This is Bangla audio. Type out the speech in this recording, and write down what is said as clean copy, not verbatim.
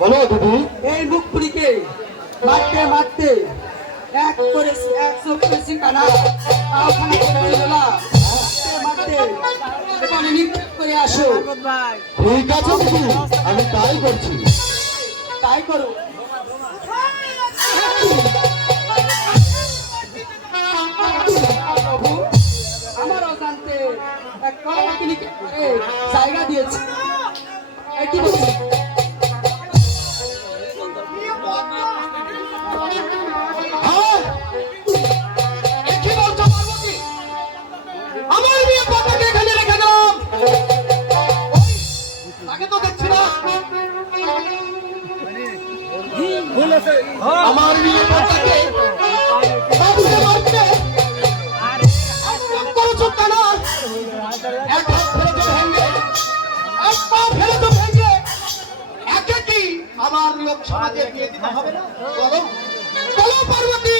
বলো দিদি। এই মুখপুরীকে মারতে মারতে এক করে এক চোখ করেছি কানা পাওখানা করেছিল না মারতে এখানে নিক্ষেপ করে আসো। ঠিক আছে দিদি, আমি তাই করছি। তাই করো। প্রভু আমার অজান্তে এক কলমকে নিক্ষেপ করে জায়গা দিয়েছে। কি বলছি হ্যাঁ, এ কি বলছো পার্বতী? আমার বিয়ে পতাকা এখানে রেখে দিলাম। ওই, তাকে তো দেখছি না। আমার বিয়ে পতাকা বাবুকে মারতে আক্রমণ করেছো কেন? এক হাত ফেলেছো ভেঙে, এক পা ফেলেছো ভেঙে, একে কি আমার নিয়ম সমাজে বিয়ে দিতে হবে না? বলো বলো পার্বতী।